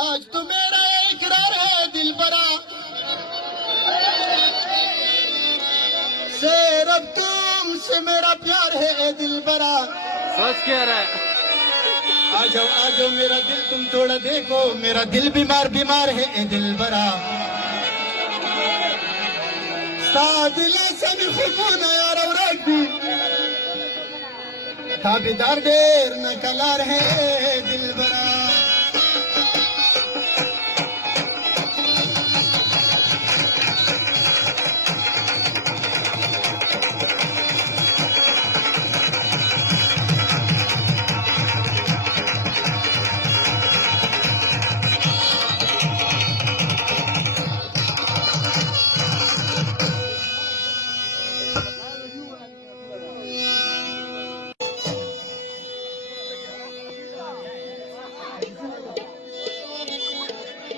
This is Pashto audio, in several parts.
आज तो मेरा इकरार है दिल बरा शेर अब तुमसे मेरा प्यार है दिल बरा सोच क्या रहा है आ जाओ मेरा दिल तुम थोड़ा देखो मेरा दिल बीमार बीमार है दिल बरा दिले सभी खुबून यार और रखी ताबेदार देर न कलार है दिल बरा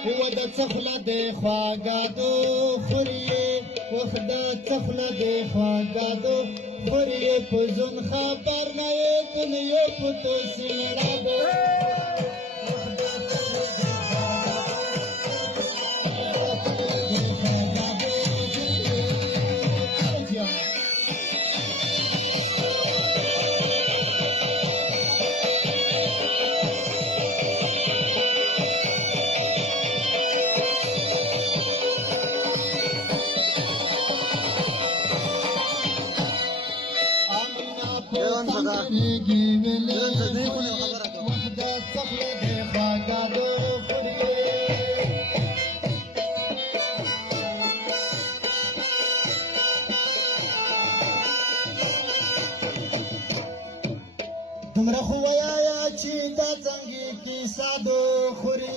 هو د څخله د خواګادو خوري وخدا څخله د خواګادو خوري په ځون خبر نه یې کنه یو پتو سینړاګو تمره خو وایه چې دا څنګه کیسه دو خوري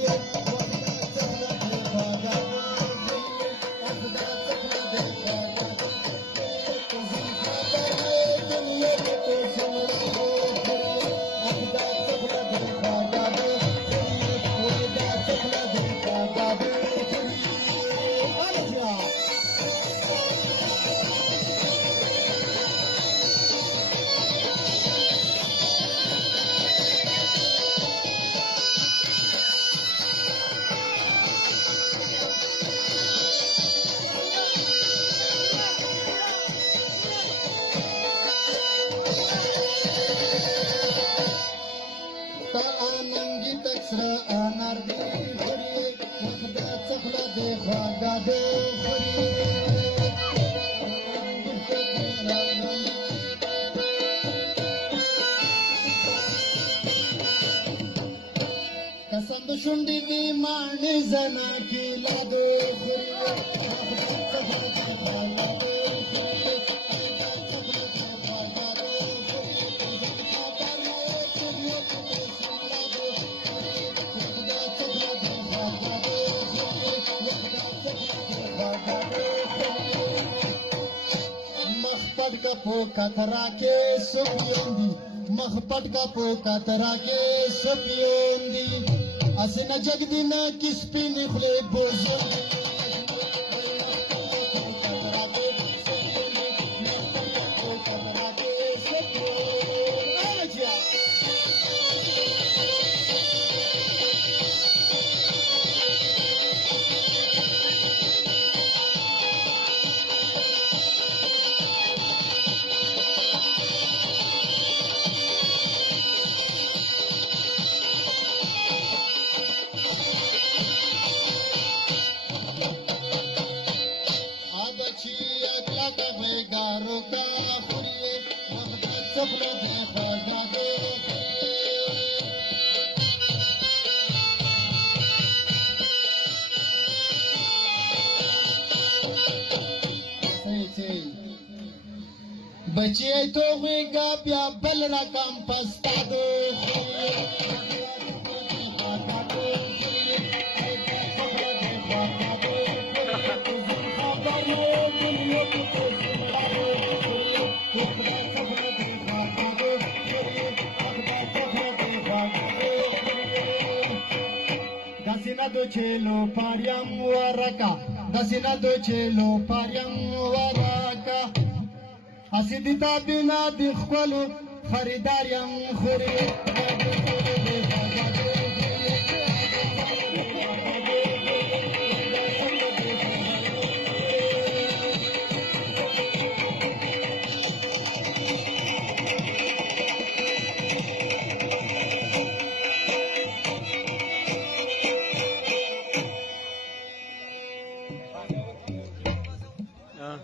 कसम शुंडी दी माने जना की लादो मखपट का पोका तरा के सुपियोंदी मखपट का पोका तरा के सुपियोंदी असना जगदीना किस पे निकले बोझ बच्चे तो होगा प्या बल रकम पस्ता दो Dasina do cielo pariam waraka Dasina do cielo pariam waraka Asidita bina di khwalu خریدار یم خوری اه